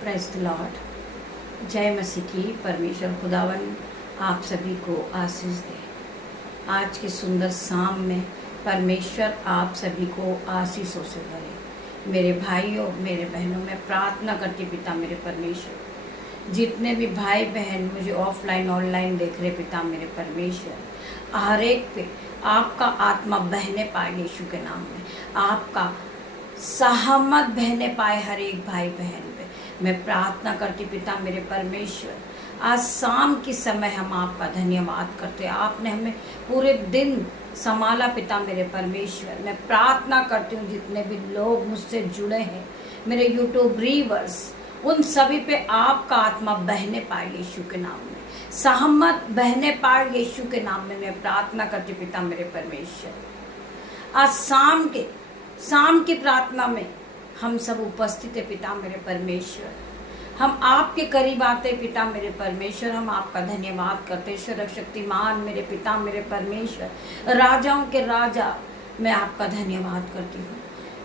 Praise the Lord. जय मसीह की। परमेश्वर खुदावन आप सभी को आशीष दे। आज के सुंदर शाम में परमेश्वर आप सभी को आशीषों से भरे। मेरे भाइयों, मेरे बहनों, मैं प्रार्थना करती पिता मेरे परमेश्वर, जितने भी भाई बहन मुझे ऑफलाइन ऑनलाइन देख रहे पिता मेरे परमेश्वर, हर एक पे आपका आत्मा बहने पाए यीशु के नाम में। आपका सहमत बहने पाए हर एक भाई बहन पे मैं प्रार्थना करती पिता मेरे परमेश्वर। आज शाम के समय हम आपका धन्यवाद करते। आपने हमें पूरे दिन संभाला पिता मेरे परमेश्वर। मैं प्रार्थना करती हूँ जितने भी लोग मुझसे जुड़े हैं, मेरे यूट्यूब व्यूअर्स, उन सभी पे आपका आत्मा बहने पाए यीशु के नाम में, सहमत बहने पाए यीशु के नाम में मैं प्रार्थना करती पिता मेरे परमेश्वर। आज शाम की प्रार्थना में हम सब उपस्थित है पिता मेरे परमेश्वर। हम आपके करीब आते पिता मेरे परमेश्वर। हम आपका धन्यवाद करते सर्वशक्तिमान मेरे पिता मेरे परमेश्वर, राजाओं के राजा, मैं आपका धन्यवाद करती हूँ।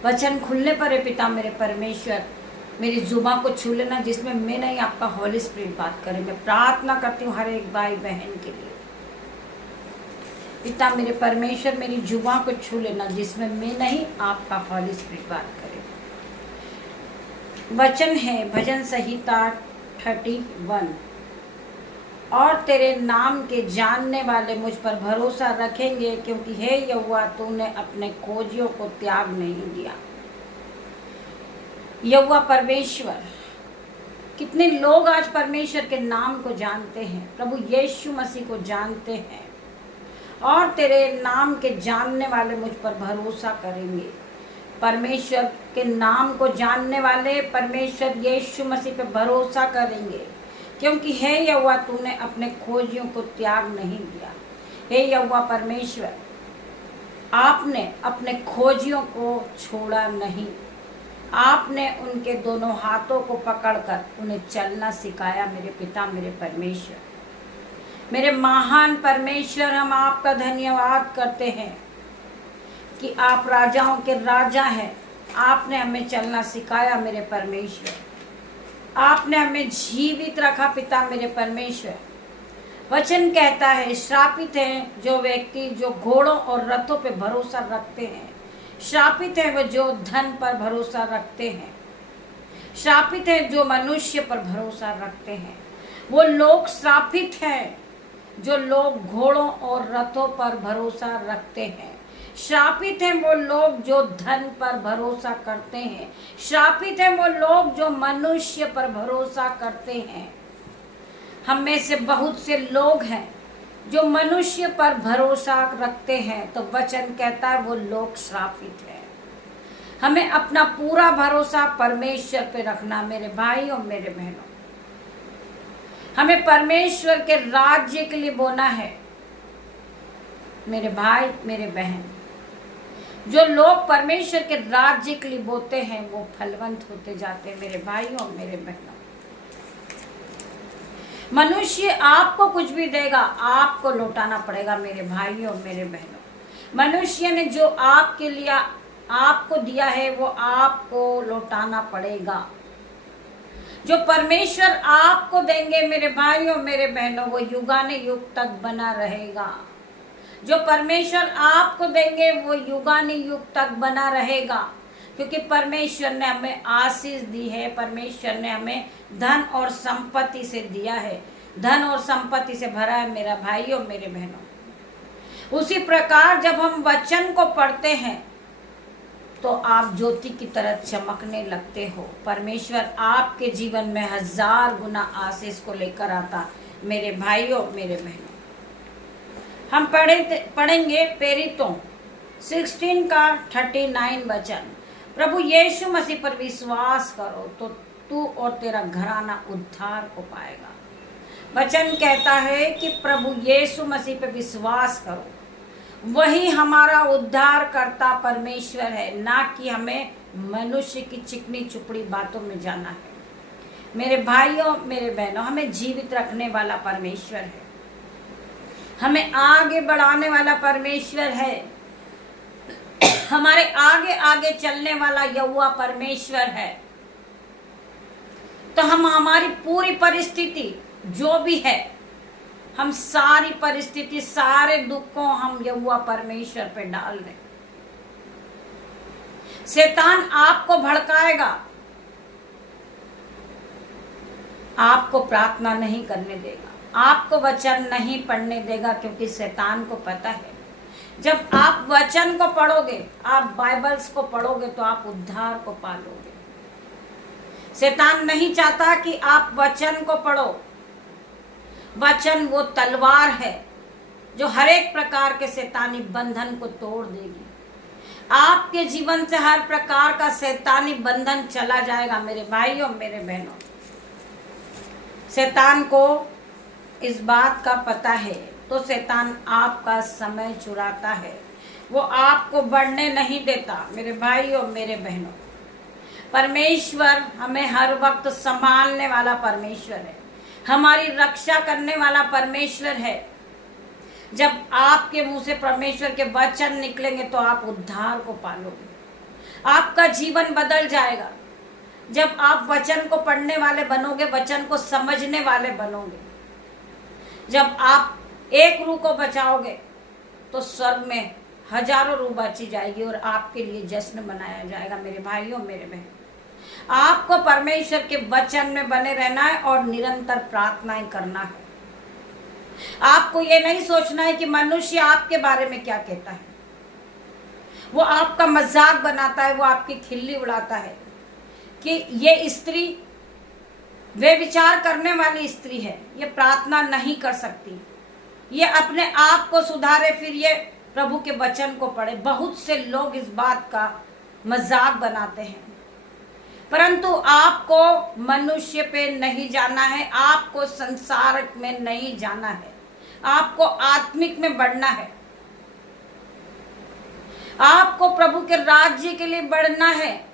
वचन खुलने पर है पिता मेरे परमेश्वर, मेरी जुबान को छू लेना जिसमें मैं नहीं आपका हॉली स्पिरिट बात करे। मैं प्रार्थना करती हूँ हर एक भाई बहन के लिए पिता मेरे परमेश्वर, मेरी जुबान को छू लेना जिसमें मैं नहीं आपका हॉली स्पिरिट बात करे। वचन है भजन संहिता 31, और तेरे नाम के जानने वाले मुझ पर भरोसा रखेंगे, क्योंकि हे यहोवा तूने अपने खोजियों को त्याग नहीं दिया। यहोवा परमेश्वर, कितने लोग आज परमेश्वर के नाम को जानते हैं, प्रभु यीशु मसीह को जानते हैं, और तेरे नाम के जानने वाले मुझ पर भरोसा करेंगे। परमेश्वर के नाम को जानने वाले परमेश्वर यीशु मसीह पे भरोसा करेंगे, क्योंकि हे यहोवा तूने अपने खोजियों को त्याग नहीं दिया। हे यहोवा परमेश्वर, आपने अपने खोजियों को छोड़ा नहीं। आपने उनके दोनों हाथों को पकड़कर उन्हें चलना सिखाया मेरे पिता मेरे परमेश्वर। मेरे महान परमेश्वर, हम आपका धन्यवाद करते हैं कि आप राजाओं के राजा हैं। आपने हमें चलना सिखाया मेरे परमेश्वर। आपने हमें जीवित रखा पिता मेरे परमेश्वर। वचन कहता है श्रापित है जो व्यक्ति जो घोड़ों और रथों पे भरोसा रखते हैं। श्रापित है वो जो धन पर भरोसा रखते हैं। श्रापित है जो मनुष्य पर भरोसा रखते हैं। वो लोग श्रापित हैं जो लोग घोड़ों और रथों पर भरोसा रखते हैं। श्रापित है वो लोग जो धन पर भरोसा करते हैं। श्रापित है वो लोग जो मनुष्य पर भरोसा करते हैं। हम में से बहुत से लोग हैं जो मनुष्य पर भरोसा रखते हैं, तो वचन कहता है वो लोग श्रापित हैं। हमें अपना पूरा भरोसा परमेश्वर पे रखना मेरे भाई और मेरे बहनों। हमें परमेश्वर के राज्य के लिए बोना है मेरे भाई मेरे बहन। जो लोग परमेश्वर के राज्य के लिए बोते हैं वो फलवंत होते जाते हैं मेरे भाइयों और मेरे बहनों। मनुष्य आपको कुछ भी देगा, आपको लौटाना पड़ेगा मेरे भाइयों और मेरे बहनों। मनुष्य ने जो आपके लिए आपको दिया है वो आपको लौटाना पड़ेगा। जो परमेश्वर आपको देंगे मेरे भाइयों मेरे बहनों, वो युगाने युग तक बना रहेगा। जो परमेश्वर आपको देंगे वो युगाने युग तक बना रहेगा, क्योंकि परमेश्वर ने हमें आशीष दी है। परमेश्वर ने हमें धन और संपत्ति से दिया है, धन और संपत्ति से भरा है मेरा भाइयों मेरे बहनों। उसी प्रकार जब हम वचन को पढ़ते हैं तो आप ज्योति की तरह चमकने लगते हो। परमेश्वर आपके जीवन में 1000 गुना आशीष को लेकर आता मेरे भाइयों मेरे बहनों। हम पढ़ेंगे प्रेरितों 16 का 39 वचन। प्रभु यीशु मसीह पर विश्वास करो तो तू और तेरा घराना उद्धार को पाएगा। वचन कहता है कि प्रभु यीशु मसीह पर विश्वास करो, वही हमारा उद्धार करता परमेश्वर है, ना कि हमें मनुष्य की चिकनी चुपड़ी बातों में जाना है। मेरे भाइयों मेरे बहनों, हमें जीवित रखने वाला परमेश्वर है, हमें आगे बढ़ाने वाला परमेश्वर है, हमारे आगे आगे चलने वाला यहोवा परमेश्वर है। तो हम हमारी पूरी परिस्थिति जो भी है, हम सारी परिस्थिति, सारे दुख को हम यहोवा परमेश्वर पे डाल दें। शैतान आपको भड़काएगा, आपको प्रार्थना नहीं करने देगा, आपको वचन नहीं पढ़ने देगा, क्योंकि शैतान को पता है जब आप वचन को पढ़ोगे, आप बाइबल्स को पढ़ोगे तो आप उद्धार को पालोगे। शैतान नहीं चाहता कि आप वचन को पढ़ो। वचन वो तलवार है जो हर एक प्रकार के शैतानी बंधन को तोड़ देगी। आपके जीवन से हर प्रकार का शैतानी बंधन चला जाएगा मेरे भाइयों, मेरे बहनों। शैतान को इस बात का पता है, तो शैतान आपका समय चुराता है, वो आपको बढ़ने नहीं देता मेरे भाइयों, मेरे बहनों। परमेश्वर हमें हर वक्त संभालने वाला परमेश्वर है, हमारी रक्षा करने वाला परमेश्वर है। जब आपके मुंह से परमेश्वर के वचन निकलेंगे तो आप उद्धार को पालोगे, आपका जीवन बदल जाएगा। जब आप वचन को पढ़ने वाले बनोगे, वचन को समझने वाले बनोगे, जब आप एक रूह को बचाओगे तो स्वर्ग में हजारों रूह बची जाएगी और आपके लिए जश्न मनाया जाएगा मेरे भाइयों, मेरे बहन। आपको परमेश्वर के वचन में बने रहना है और निरंतर प्रार्थनाएं करना है। आपको ये नहीं सोचना है कि मनुष्य आपके बारे में क्या कहता है, वो आपका मजाक बनाता है, वो आपकी खिल्ली उड़ाता है कि ये स्त्री वे विचार करने वाली स्त्री है, ये प्रार्थना नहीं कर सकती, ये अपने आप को सुधारे, फिर ये प्रभु के वचन को पढ़े। बहुत से लोग इस बात का मजाक बनाते हैं, परंतु आपको मनुष्य पे नहीं जाना है, आपको संसार में नहीं जाना है, आपको आत्मिक में बढ़ना है, आपको प्रभु के राज्य के लिए बढ़ना है।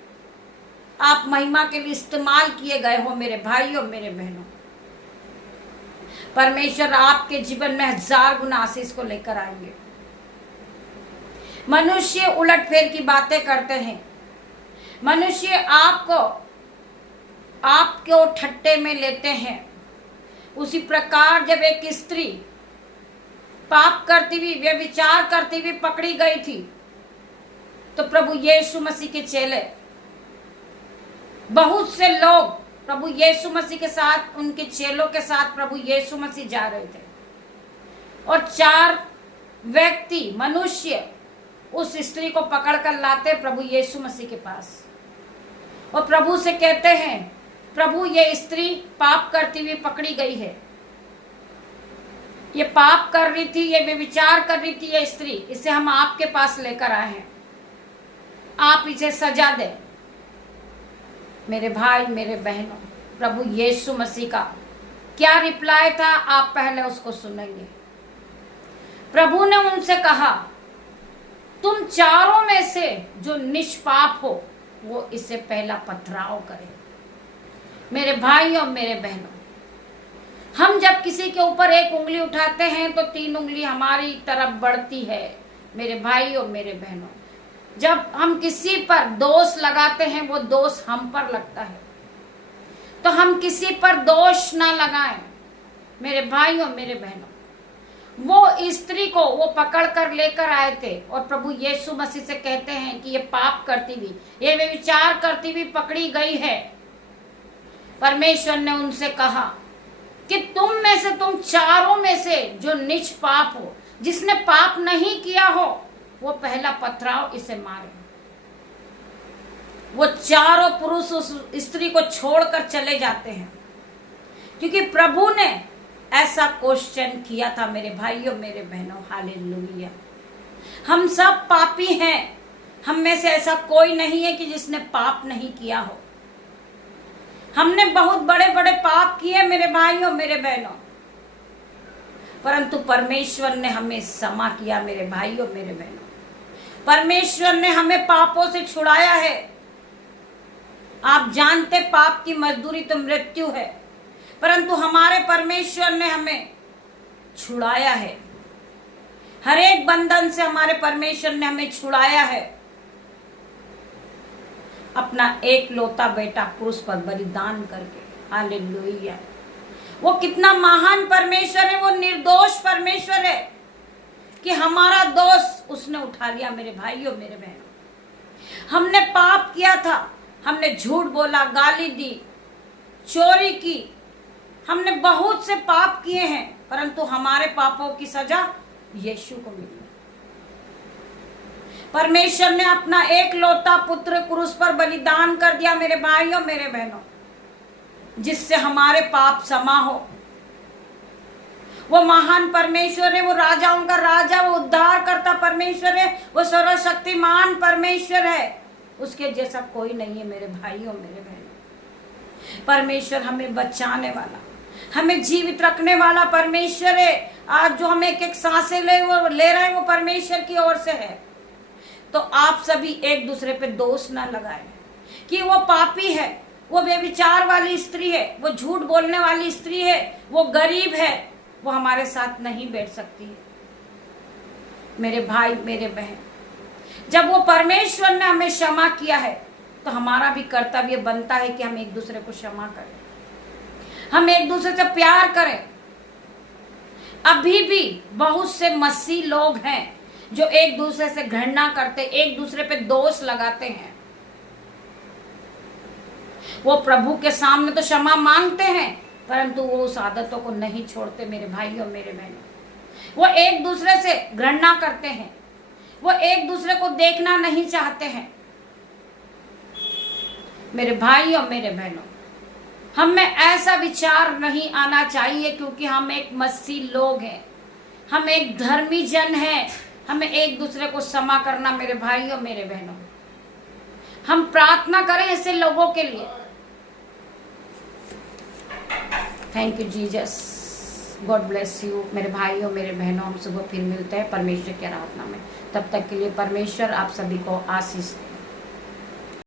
आप महिमा के लिए इस्तेमाल किए गए हो मेरे भाइयों, मेरे बहनों। परमेश्वर आपके जीवन में 1000 गुना आशीष को लेकर आएंगे। मनुष्य उलटफेर की बातें करते हैं, मनुष्य आपको ठट्टे में लेते हैं। उसी प्रकार जब एक स्त्री पाप करती हुई, व्यभिचार करती हुई पकड़ी गई थी, तो प्रभु यीशु मसीह के चेले, बहुत से लोग प्रभु यीशु मसीह के साथ, उनके चेलों के साथ प्रभु यीशु मसीह जा रहे थे, और 4 व्यक्ति मनुष्य उस स्त्री को पकड़कर लाते प्रभु यीशु मसीह के पास, और प्रभु से कहते हैं, प्रभु ये स्त्री पाप करती हुई पकड़ी गई है, ये पाप कर रही थी, ये व्यभिचार कर रही थी ये स्त्री, इसे हम आपके पास लेकर आए हैं, आप इसे सजा दें। मेरे भाई, मेरे बहनों, प्रभु यीशु मसीह का क्या रिप्लाई था, आप पहले उसको सुनेंगे। प्रभु ने उनसे कहा, तुम चारों में से जो निष्पाप हो वो इसे पहला पथराव करे। मेरे भाइयों, मेरे बहनों, हम जब किसी के ऊपर एक उंगली उठाते हैं तो 3 उंगली हमारी तरफ बढ़ती है। मेरे भाइयों, मेरे बहनों, जब हम किसी पर दोष लगाते हैं वो दोष हम पर लगता है, तो हम किसी पर दोष ना लगाएं। मेरे भाइयों, मेरे बहनों, वो स्त्री को वो पकड़ कर लेकर आए थे और प्रभु यीशु मसीह से कहते हैं कि ये पाप करती हुई, ये व्यभिचार करती हुई पकड़ी गई है। परमेश्वर ने उनसे कहा कि तुम में से, तुम चारों में से जो निष्पाप हो, जिसने पाप नहीं किया हो, वो पहला पथराव इसे मारे। वो चारों पुरुष उस स्त्री को छोड़कर चले जाते हैं, क्योंकि प्रभु ने ऐसा क्वेश्चन किया था मेरे भाइयों, मेरे बहनों। हालेलुया। हम सब पापी हैं, हम में से ऐसा कोई नहीं है कि जिसने पाप नहीं किया हो। हमने बहुत बड़े बड़े पाप किए मेरे भाइयों, मेरे बहनों, परंतु परमेश्वर ने हमें क्षमा किया मेरे भाइयों, मेरे बहनों। परमेश्वर ने हमें पापों से छुड़ाया है। आप जानते पाप की मजदूरी तो मृत्यु है, परंतु हमारे परमेश्वर ने हमें छुड़ाया है। हर एक बंधन से हमारे परमेश्वर ने हमें छुड़ाया है। अपना एक लौता बेटा क्रूस पर बलिदान करके हालेलुया। वो कितना महान परमेश्वर है, वो निर्दोष परमेश्वर है कि हमारा दोष उसने उठा लिया। मेरे भाइयों मेरे बहनों, हमने पाप किया था, हमने झूठ बोला, गाली दी, चोरी की, हमने बहुत से पाप किए हैं, परंतु हमारे पापों की सजा यीशु को मिली। परमेश्वर ने अपना एक लौता पुत्र क्रूस पर बलिदान कर दिया मेरे भाइयों मेरे बहनों, जिससे हमारे पाप क्षमा हो। वो महान परमेश्वर है, वो राजाओं का राजा, वो उद्धार करता परमेश्वर है, वो सर्वशक्तिमान परमेश्वर है। उसके जैसा कोई नहीं है मेरे भाइयों मेरे बहनों। परमेश्वर हमें बचाने वाला, हमें जीवित रखने वाला परमेश्वर है। आज जो हम एक एक सांसें ले रहे हैं वो परमेश्वर की ओर से है। तो आप सभी एक दूसरे पे दोष ना लगाएं कि वो पापी है, वो बेविचार वाली स्त्री है, वो झूठ बोलने वाली स्त्री है, वो गरीब है, वो हमारे साथ नहीं बैठ सकती है। मेरे भाई मेरे बहन, जब वो परमेश्वर ने हमें क्षमा किया है तो हमारा भी कर्तव्य बनता है कि हम एक दूसरे को क्षमा करें, हम एक दूसरे से प्यार करें। अभी भी बहुत से मसीह लोग हैं जो एक दूसरे से घृणा करते, एक दूसरे पे दोष लगाते हैं। वो प्रभु के सामने तो क्षमा मांगते हैं, परंतु वो उस आदतों को नहीं छोड़ते मेरे भाइयों मेरे बहनों। वो एक दूसरे से घृणा करते हैं, वो एक दूसरे को देखना नहीं चाहते हैं। मेरे भाइयों मेरे बहनों, हम में ऐसा विचार नहीं आना चाहिए, क्योंकि हम एक मसीह लोग हैं, हम एक धर्मी जन हैं। हमें एक दूसरे को क्षमा करना मेरे भाइयों मेरे बहनों। हम प्रार्थना करें ऐसे लोगों के लिए। Thank you Jesus, God bless you मेरे भाइयों मेरे बहनों। हम सुबह फिर मिलते हैं परमेश्वर की आराधना में। तब तक के लिए परमेश्वर आप सभी को आशीष